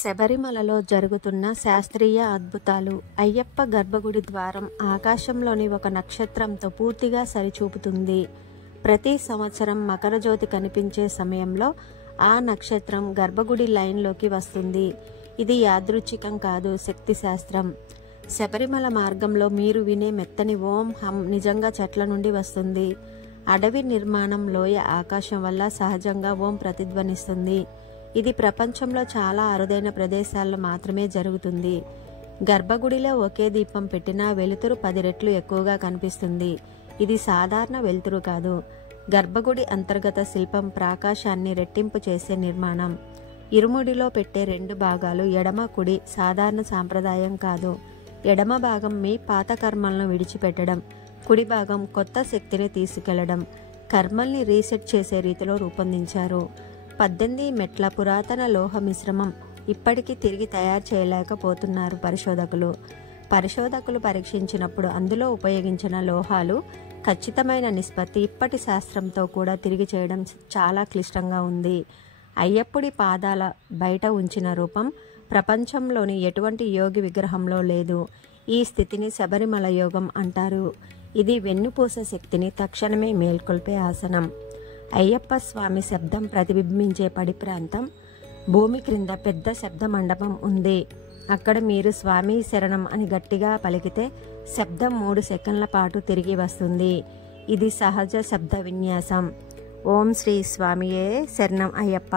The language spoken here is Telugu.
శబరిమలలో జరుగుతున్న శాస్త్రీయ అద్భుతాలు. అయ్యప్ప గర్భగుడి ద్వారం ఆకాశంలోని ఒక నక్షత్రంతో పూర్తిగా సరిచూపుతుంది. ప్రతి సంవత్సరం మకర జ్యోతి కనిపించే సమయంలో ఆ నక్షత్రం గర్భగుడి లైన్లోకి వస్తుంది. ఇది యాదృచ్ఛికం కాదు, శక్తి శాస్త్రం. శబరిమల మార్గంలో మీరు వినే మెత్తని ఓం హం నిజంగా చెట్ల నుండి వస్తుంది. అడవి నిర్మాణం, లోయ ఆకాశం వల్ల సహజంగా ఓం ప్రతిధ్వనిస్తుంది. ఇది ప్రపంచంలో చాలా అరుదైన ప్రదేశాల్లో మాత్రమే జరుగుతుంది. గర్భగుడిలో ఒకే దీపం పెట్టినా వెలుతురు 10 రెట్లు ఎక్కువగా కనిపిస్తుంది. ఇది సాధారణ వెలుతురు కాదు. గర్భగుడి అంతర్గత శిల్పం ప్రకాశాన్ని రెట్టింపు చేసే నిర్మాణం. ఇరుముడిలో పెట్టే 2 భాగాలు ఎడమ కుడి సాధారణ సాంప్రదాయం కాదు. ఎడమ భాగం మీ పాత కర్మలను విడిచిపెట్టడం, కుడి భాగం కొత్త శక్తిని తీసుకెళ్లడం. కర్మల్ని రీసెట్ చేసే రీతిలో రూపొందించారు. 18 మెట్ల పురాతన లోహ మిశ్రమం ఇప్పటికీ తిరిగి తయారు చేయలేకపోతున్నారు పరిశోధకులు పరీక్షించినప్పుడు అందులో ఉపయోగించిన లోహాలు ఖచ్చితమైన నిష్పత్తి ఇప్పటి శాస్త్రంతో కూడా తిరిగి చేయడం చాలా క్లిష్టంగా ఉంది. అయ్యప్పుడి పాదాల బయట ఉంచిన రూపం ప్రపంచంలోని ఎటువంటి యోగి విగ్రహంలో లేదు. ఈ స్థితిని శబరిమల యోగం అంటారు. ఇది వెన్నుపూస శక్తిని తక్షణమే మేల్కొల్పే ఆసనం. అయ్యప్ప స్వామి శబ్దం ప్రతిబింబించే పడి ప్రాంతం, భూమి క్రింద పెద్ద శబ్ద మండపం ఉంది. అక్కడ మీరు స్వామి శరణం అని గట్టిగా పలికితే శబ్దం 3 సెకండ్ల పాటు తిరిగి వస్తుంది. ఇది సహజ శబ్ద విన్యాసం. ఓం శ్రీ స్వామియే శరణం అయ్యప్ప.